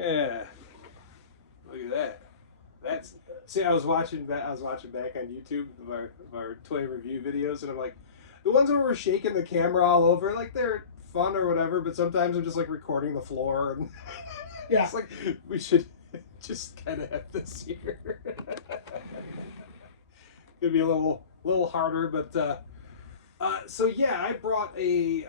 Yeah. Look at that. That's see. I was watching back on YouTube of our toy review videos, and I'm like, the ones where we're shaking the camera all over, like they're fun or whatever. But sometimes I'm just like recording the floor, and Yeah. it's like we should just kind of have this here. Gonna be a little harder, but so yeah, I brought a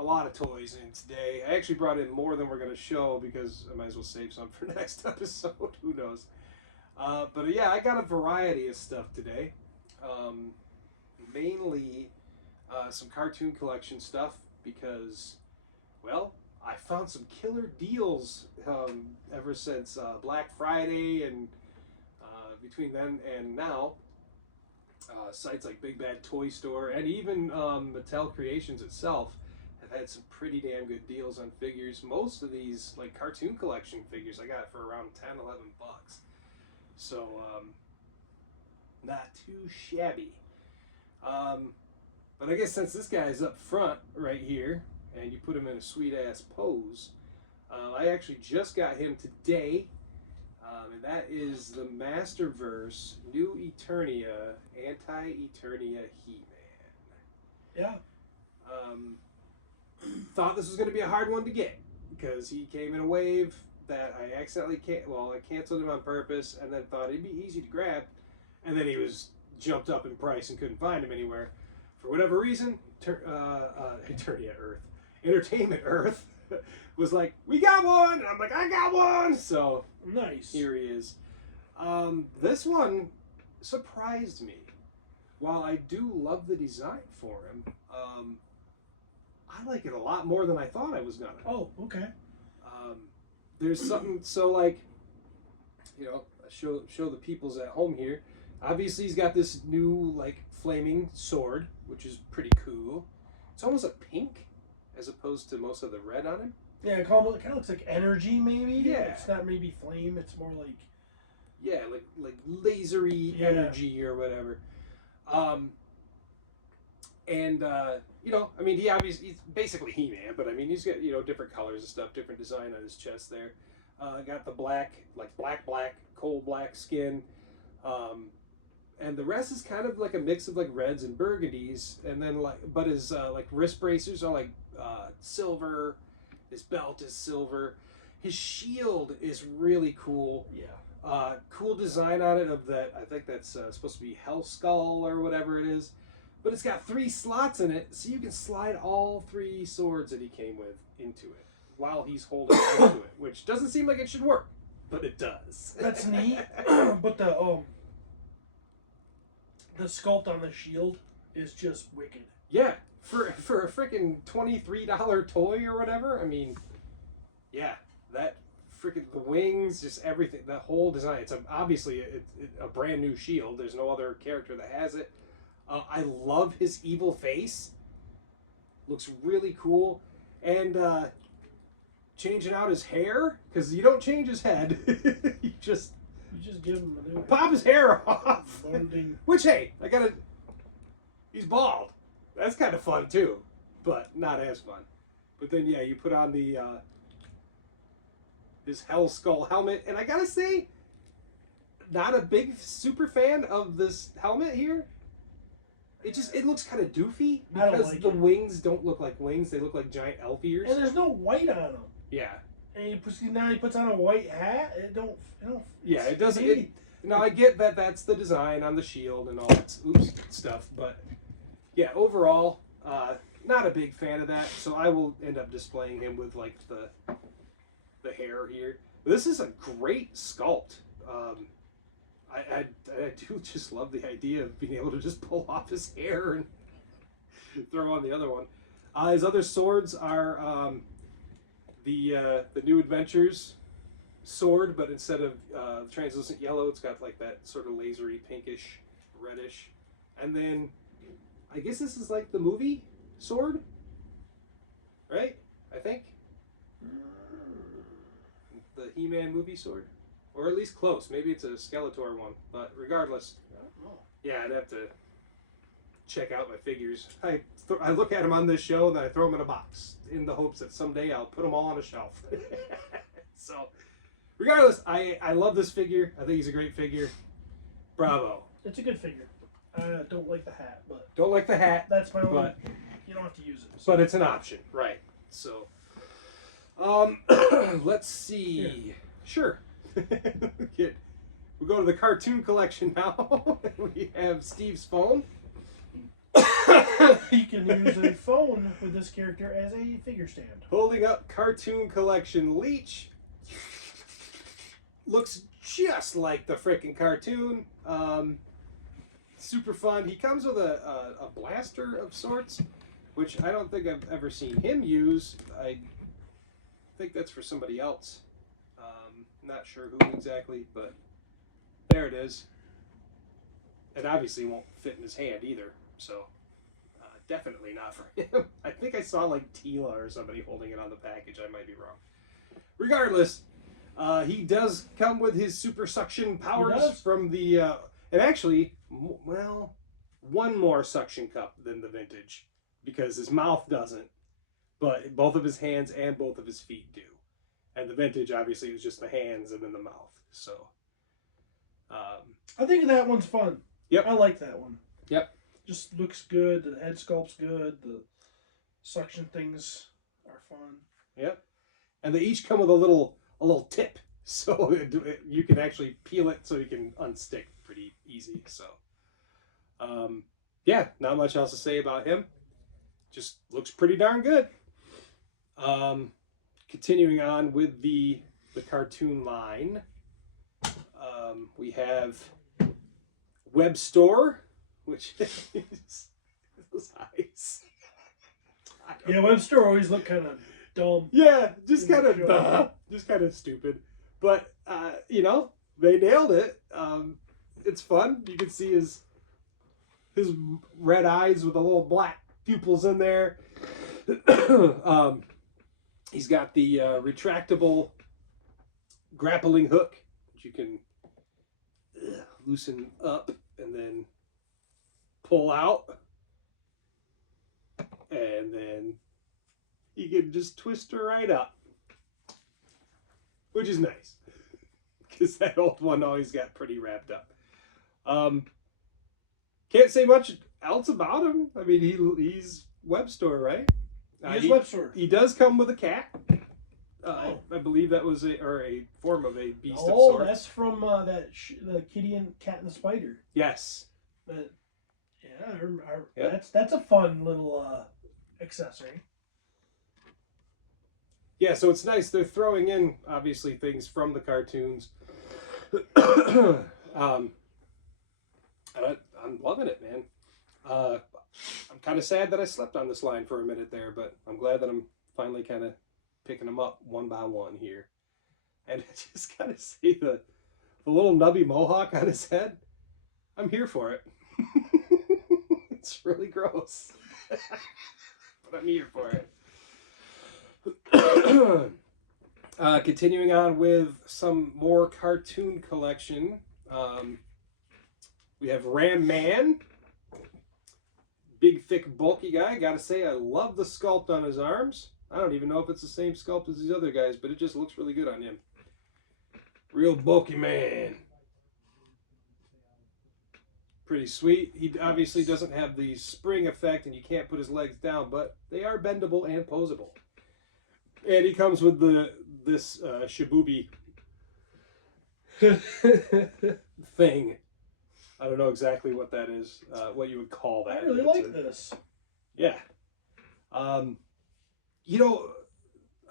lot of toys in today. I actually brought in more than we're gonna show because I might as well save some for next episode. Who knows? But yeah, I got a variety of stuff today. Mainly some cartoon collection stuff because, well, I found some killer deals ever since Black Friday and between then and now. Sites like Big Bad Toy Store and even Mattel Creations itself have had some pretty damn good deals on figures. Most of these like cartoon collection figures I got for around 10, 11 bucks. So not too shabby. But I guess since this guy is up front right here and you put him in a sweet ass pose, I actually just got him today. And that is the Masterverse New Eternia Anti-Eternia He-Man. Yeah. Thought this was going to be a hard one to get because he came in a wave that I accidentally I canceled him on purpose and then thought he'd be easy to grab, and then he was jumped up in price and couldn't find him anywhere for whatever reason. Eternia Earth, Entertainment Earth was like, we got one, and I'm like, I got one. So nice. Here he is. This one surprised me. While I do love the design for him, I like it a lot more than I thought I was gonna. Oh, okay. There's something so like, show the peoples at home here. Obviously, he's got this new like flaming sword, which is pretty cool. It's almost a pink, as opposed to most of the red on him. Yeah, it kind of looks like energy, maybe. Yeah. It's not maybe flame. It's more like. Yeah, like lasery energy or whatever. I mean, he's basically He-Man, but I mean, he's got, different colors and stuff, different design on his chest there. Got the black, coal black skin. And the rest is kind of like a mix of like reds and burgundies. And then but his like wrist bracers are like silver. His belt is silver. His shield is really cool. Yeah. Cool design on it of that. I think that's supposed to be Hell Skull or whatever it is. But it's got 3 slots in it, so you can slide all 3 swords that he came with into it while he's holding onto it, which doesn't seem like it should work, but it does. That's neat. But the sculpt on the shield is just wicked. Yeah, for a freaking $23 toy or whatever. I mean, yeah, that freaking the wings, just everything, that whole design. It's obviously a brand new shield. There's no other character that has it. I love his evil face. Looks really cool. And changing out his hair, because you don't change his head. you just give him a new pop his hair off. bonding. Which, hey, he's bald. That's kind of fun too, but not as fun. But then, yeah, you put on the his Hell Skull helmet, and I gotta say, not a big super fan of this helmet here. It looks kind of doofy because the wings don't look like wings; they look like giant elf ears. And there's no white on them. Yeah. And now he puts on a white hat. It don't. Yeah, it doesn't. Now I get that that's the design on the shield and all that stuff, but yeah, overall, not a big fan of that. So I will end up displaying him with like the hair here. This is a great sculpt. I do just love the idea of being able to just pull off his hair and throw on the other one. His other swords are the New Adventures sword, but instead of translucent yellow, it's got like that sort of lasery pinkish, reddish. And then I guess this is like the movie sword, right? I think the He-Man movie sword. Or at least close. Maybe it's a Skeletor one. But regardless, yeah, I'd have to check out my figures. I look at them on this show and then I throw them in a box in the hopes that someday I'll put them all on a shelf. So regardless, I love this figure. I think he's a great figure. Bravo. It's a good figure. I don't like the hat, but Don't like the hat, that's my own. but You don't have to use it. So. but it's an option, right? So, let's see. Yeah. Sure. We go to the cartoon collection now. We have Steve's phone. You can use a phone with this character as a figure stand. Holding up cartoon collection Leech. Looks just like the frickin' cartoon. Super fun. He comes with a blaster of sorts, which I don't think I've ever seen him use. I think that's for somebody else. Not sure who exactly, but there it is. It obviously won't fit in his hand either, so definitely not for him. I think I saw like Tila or somebody holding it on the package. I might be wrong. Regardless, he does come with his super suction powers from the, and actually, well, one more suction cup than the vintage, because his mouth doesn't, but both of his hands and both of his feet do. And the vintage, obviously, is just the hands and then the mouth. So, I think that one's fun. Yep. I like that one. Yep. Just looks good. The head sculpt's good. The suction things are fun. Yep. And they each come with a little tip, so you can actually peel it so you can unstick pretty easy. So, yeah, not much else to say about him. Just looks pretty darn good. Continuing on with the cartoon line, we have Webstor, which is those eyes. Yeah, Webstor always look kind of dumb. Yeah, just kind of stupid. But you know, they nailed it. It's fun. You can see his red eyes with the little black pupils in there. He's got the retractable grappling hook, which you can loosen up and then pull out. And then you can just twist her right up. Which is nice. Because that old one always got pretty wrapped up. Can't say much else about him. I mean, he's Webstor, right? He is Webstor. He does come with a cat. I believe that was a form of a beast of sorts. Oh, that's from the Kitty and Cat and the Spider. Yes. But, yeah, that's a fun little accessory. Yeah, so it's nice. They're throwing in, obviously, things from the cartoons. I'm loving it, man. I'm kind of sad that I slept on this line for a minute there, but I'm glad that I'm finally kind of picking them up one by one here. And I just gotta say, the little nubby mohawk on his head, I'm here for it. It's really gross. But I'm here for it. Continuing on with some more cartoon collection. We have Ram Man. Big, thick, bulky guy. Gotta say, I love the sculpt on his arms. I don't even know if it's the same sculpt as these other guys, but it just looks really good on him. Real bulky man. Pretty sweet. He obviously doesn't have the spring effect, and you can't put his legs down, but they are bendable and posable. And he comes with this Shibubi thing. I don't know exactly what that is, what you would call that. I really like this. Yeah. You know,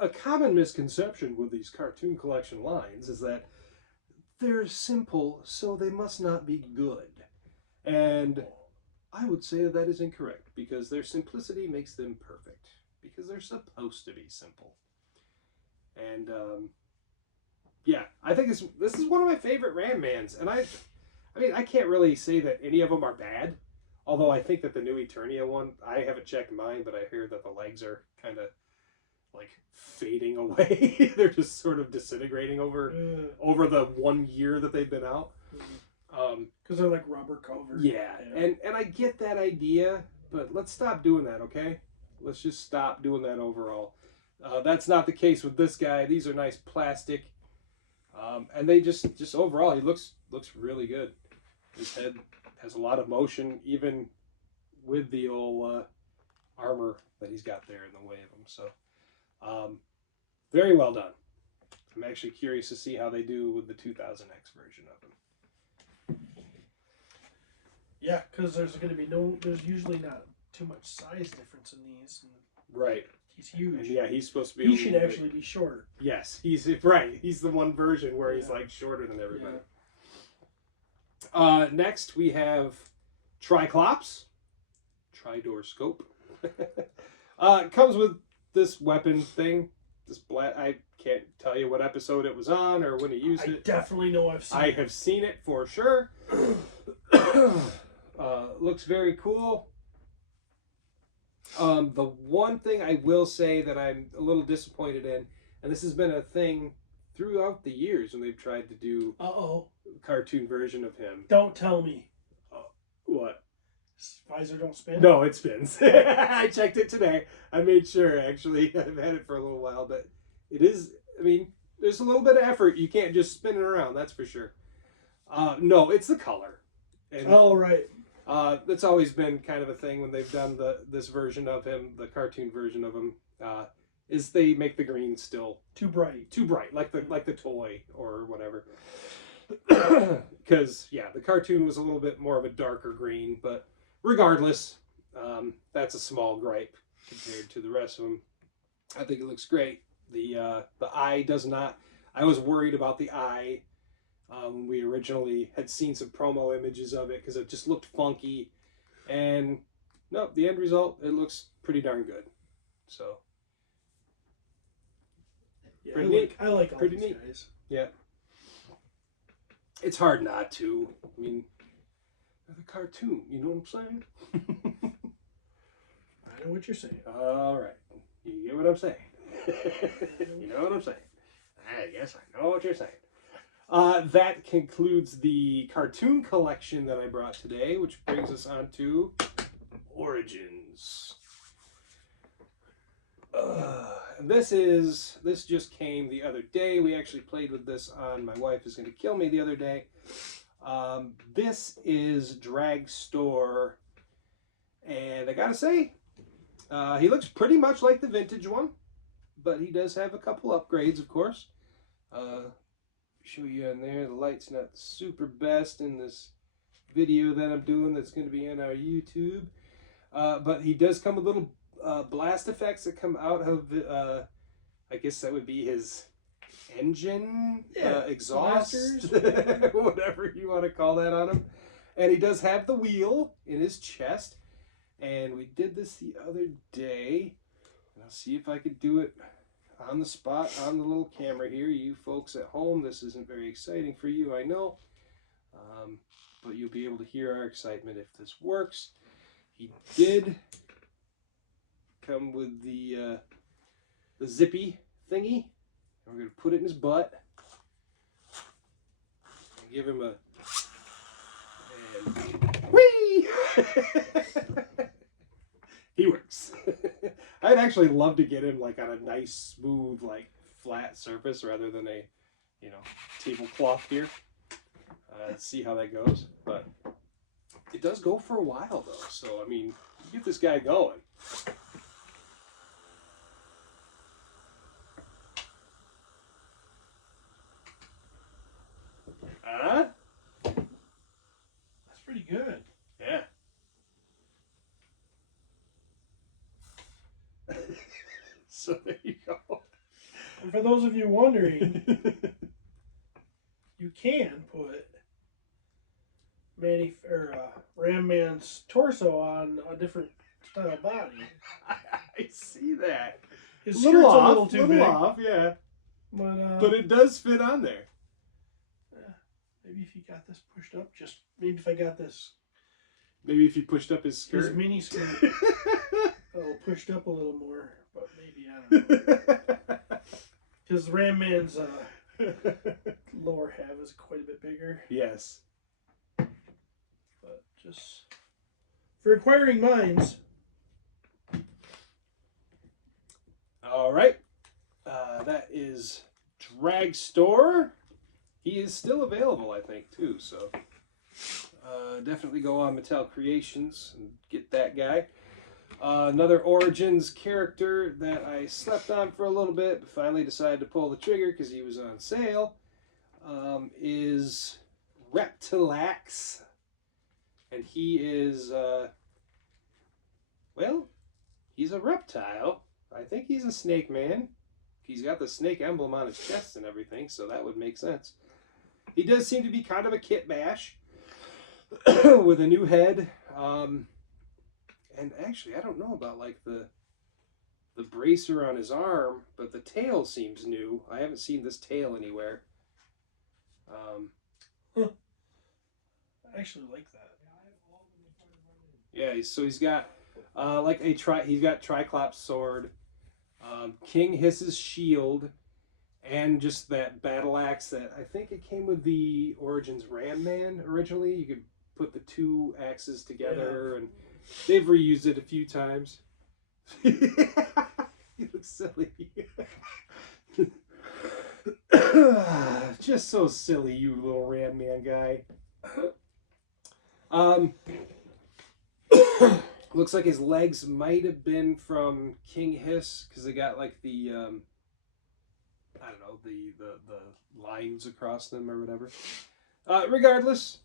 a common misconception with these cartoon collection lines is that they're simple, so they must not be good. And I would say that is incorrect, because their simplicity makes them perfect, because they're supposed to be simple. And yeah, I think this is one of my favorite Ram Mans, and I mean, I can't really say that any of them are bad, although I think that the new Eternia one, I haven't checked mine, but I hear that the legs are kind of like fading away. They're just sort of disintegrating over the 1 year that they've been out. Because they're like rubber covered. Yeah, and I get that idea, but let's stop doing that, okay? Let's just stop doing that overall. That's not the case with this guy. These are nice plastic. And they just overall, he looks really good. His head has a lot of motion, even with the old armor that he's got there in the way of him. So, very well done. I'm actually curious to see how they do with the 2000X version of him. Yeah, because there's usually not too much size difference in these. And Right. he's huge. And yeah, he's supposed to be. He should actually be short. Yes, he's right. He's the one version where he's like shorter than everybody. Yeah. Next we have Triclops, Tridor Scope. Comes with this weapon thing. I can't tell you what episode it was on or when he used it. I definitely know I've seen it. I have seen it for sure. Looks very cool. The one thing I will say that I'm a little disappointed in, and this has been a thing throughout the years when they've tried to do a cartoon version of him. Don't tell me. What? Visor don't spin? No, it spins. I checked it today. I made sure, actually. I've had it for a little while, but it is, I mean, there's a little bit of effort. You can't just spin it around, that's for sure. No, it's the color. And, right. that's always been kind of a thing when they've done this version of him, the cartoon version of him, is they make the green still too bright, like the toy or whatever. Because the cartoon was a little bit more of a darker green, but regardless, that's a small gripe compared to the rest of them. I think it looks great. The eye does not. I was worried about the eye. We originally had seen some promo images of it because it just looked funky, and no, the end result, it looks pretty darn good. So, pretty neat. I like all pretty these neat. guys. Yeah, it's hard not to. I mean, they're the cartoon. You know what I'm saying? I know what you're saying. All right, you get what I'm saying. You know what I'm saying? I guess I know what you're saying. That concludes the cartoon collection that I brought today, which brings us on to Origins. This just came the other day. We actually played with this on My Wife Is Going to Kill Me the other day. This is Dragstore, and I gotta say, he looks pretty much like the vintage one, but he does have a couple upgrades, of course. Show you in there. The light's not super best in this video that I'm doing that's going to be on our YouTube. But he does come with little blast effects that come out of, I guess that would be his engine, exhaust, whatever you want to call that on him. And he does have the wheel in his chest. And we did this the other day. And I'll see if I could do it on the spot, on the little camera here. You folks at home, this isn't very exciting for you, I know. But you'll be able to hear our excitement if this works. He did come with the zippy thingy. And we're going to put it in his butt. And give him a... And... Whee! He works. I'd actually love to get him like on a nice, smooth, like flat surface rather than a, tablecloth here. See how that goes. But it does go for a while though. So I mean, get this guy going. Huh? That's pretty good. Yeah. So there you go. And for those of you wondering, you can put Ram Man's torso on a different style body. I see that. His skirt's a little too big. Off, yeah. But it does fit on there. Maybe if you got this pushed up, maybe if I got this. Maybe if you pushed up his skirt. His mini skirt. Pushed up a little more, but maybe, I don't know. Because Ram Man's lower half is quite a bit bigger. Yes. But just for inquiring minds. All right. That is Dragstore. he is still available, I think, too. So definitely go on Mattel Creations and get that guy. Another Origins character that I slept on for a little bit, but finally decided to pull the trigger because he was on sale, is Reptilax. And he is, well, he's a reptile. I think he's a snake man. He's got the snake emblem on his chest and everything, so that would make sense. He does seem to be kind of a kit bash with a new head. And actually, I don't know about like the bracer on his arm, but the tail seems new. I haven't seen this tail anywhere. I actually like that. Yeah, so he's got like he's got Triclops sword, King Hiss's shield, and just that battle axe that I think it came with the Origins Ram Man originally. You could put the two axes together, and they've reused it a few times. You look silly. Just so silly, you little Ram Man guy. Looks like his legs might have been from King Hiss because they got like the I don't know, the lines across them or whatever. Regardless,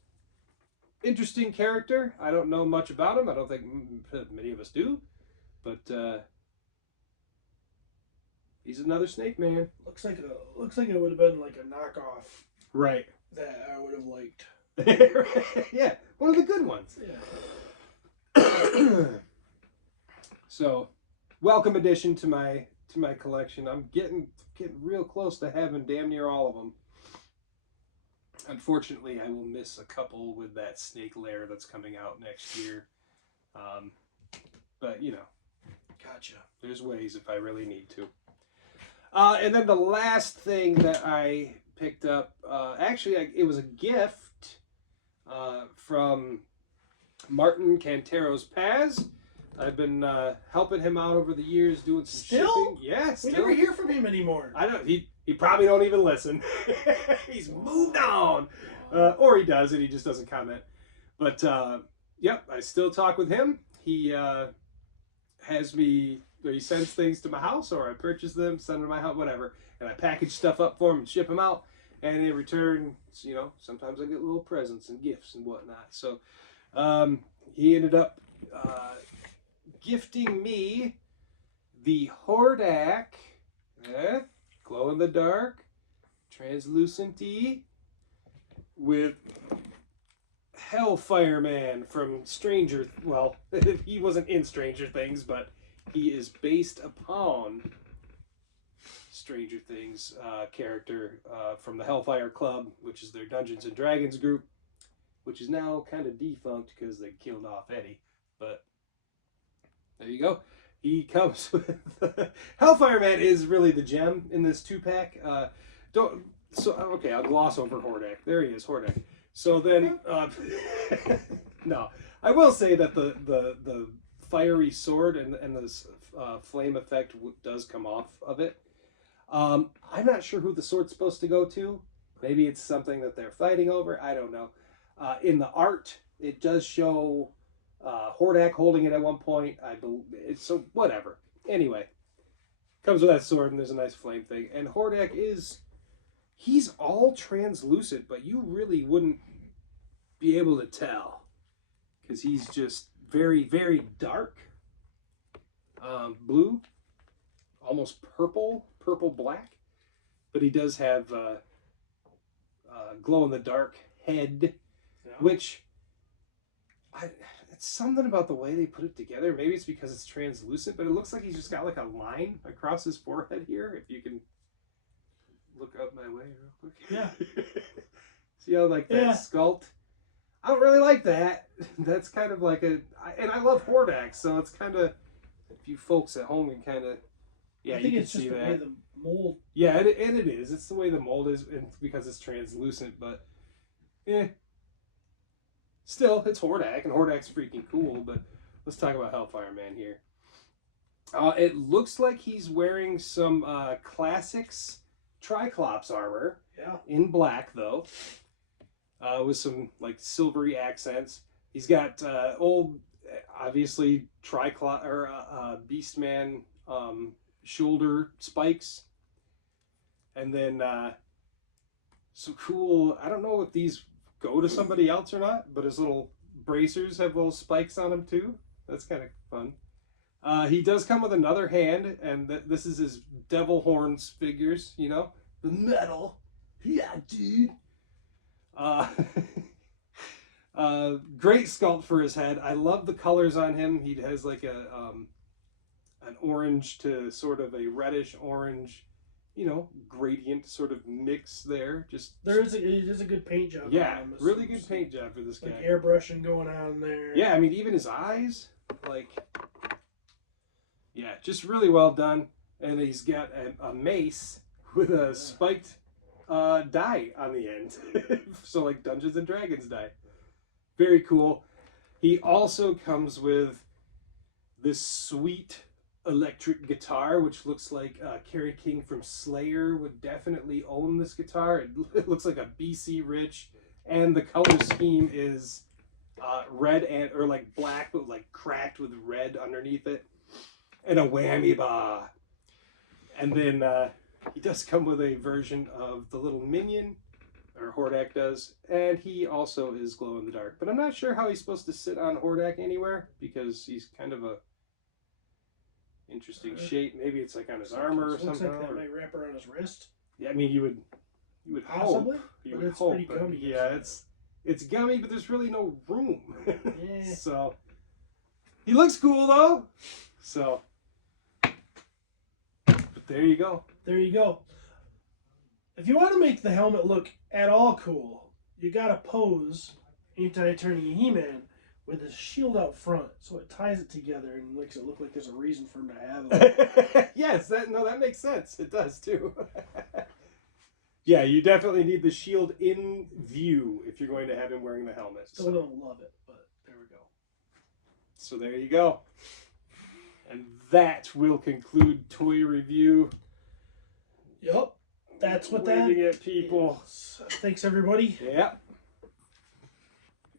interesting character. I don't know much about him. I don't think many of us do, but he's another Snake Man. Looks like it would have been like a knockoff. Right. That I would have liked. Yeah, one of the good ones. Yeah. So, welcome addition to my collection. I'm getting real close to having damn near all of them. Unfortunately, I will miss a couple with that snake lair that's coming out next year. But you know, gotcha. There's ways if I really need to. And then the last thing that I picked up, actually, it was a gift from Martin Cantero's Paz. I've been helping him out over the years doing some shipping. Yeah, still. We never hear from him anymore. I don't. He probably don't even listen. He's moved on, or he does, and he just doesn't comment. But yep, I still talk with him. He has me. He sends things to my house, or I purchase them, send them to my house, whatever, and I package stuff up for him and ship them out. And in return, you know, sometimes I get little presents and gifts and whatnot. So he ended up gifting me the Hordak, glow in the dark, translucent-y, with Hellfire Man from well, he wasn't in Stranger Things, but he is based upon Stranger Things character from the Hellfire Club, which is their Dungeons and Dragons group, which is now kind of defunct because they killed off Eddie. But there you go. He comes with Hellfire Man is really the gem in this 2-pack. Okay, I'll gloss over Hordak. There he is, Hordak. So then, no, I will say that the fiery sword and the flame effect does come off of it. I'm not sure who the sword's supposed to go to. Maybe it's something that they're fighting over. I don't know. In the art, it does show Hordak holding it at one point. So whatever. Anyway, comes with that sword, and there's a nice flame thing. And Hordak he's all translucent, but you really wouldn't be able to tell because he's just very, very dark blue, almost purple black. But he does have glow in the dark head, which it's something about the way they put it together. Maybe it's because it's translucent, but it looks like he's just got like a line across his forehead here. If you can look up my way real quick. Yeah. See how like that sculpt? I don't really like that. That's kind of like and I love Hordak, so it's kind of, if you folks at home can kind of, yeah, I think you it's can see just the that. way the mold. Yeah, and it is. It's the way the mold is, and because it's translucent. But still, it's Hordak, and Hordak's freaking cool. But let's talk about Hellfire Man here. It looks like he's wearing some Classics Triclops armor. Yeah. In black, though, with some like silvery accents. He's got old, obviously Beastman shoulder spikes, and then some cool. I don't know if these go to somebody else or not, but his little bracers have little spikes on them too. That's kind of fun. He does come with another hand, and this is his devil horns figures. You know, the metal. Yeah, dude. Great sculpt for his head. I love the colors on him. He has like an orange to sort of a reddish orange, you know, gradient sort of mix there. Just it is a good paint job. Yeah, really good paint job for this guy. Like airbrushing going on there. Yeah, I mean even his eyes, like, yeah, just really well done. And he's got a mace with a spiked die on the end. So like Dungeons and Dragons die. Very cool. He also comes with this sweet electric guitar, which looks like Kerry King from Slayer would definitely own this guitar. It looks like a BC Rich, and the color scheme is red or like black, but like cracked with red underneath it, and a whammy bar. And then he does come with a version of the little minion, or Hordak does, and he also is glow in the dark. But I'm not sure how he's supposed to sit on Hordak anywhere, because he's kind of a interesting shape. Maybe it's like on his armor or something. Looks like that might wrap around his wrist. Yeah, I mean you would Possibly, hope. You but would it's hope, pretty but gummy. yeah, it's gummy, but there's really no room. Yeah. So he looks cool though. So, but there you go. There you go. If you want to make the helmet look at all cool, you gotta pose Anti-Eternia He-Man with his shield out front, so it ties it together and makes it look like there's a reason for him to have it. Yes, that makes sense. It does too. Yeah, you definitely need the shield in view if you're going to have him wearing the helmet. Still don't love it, but there we go. So there you go. And that will conclude toy review. Yep, that's what Waving that at people. is. Thanks everybody. Yeah.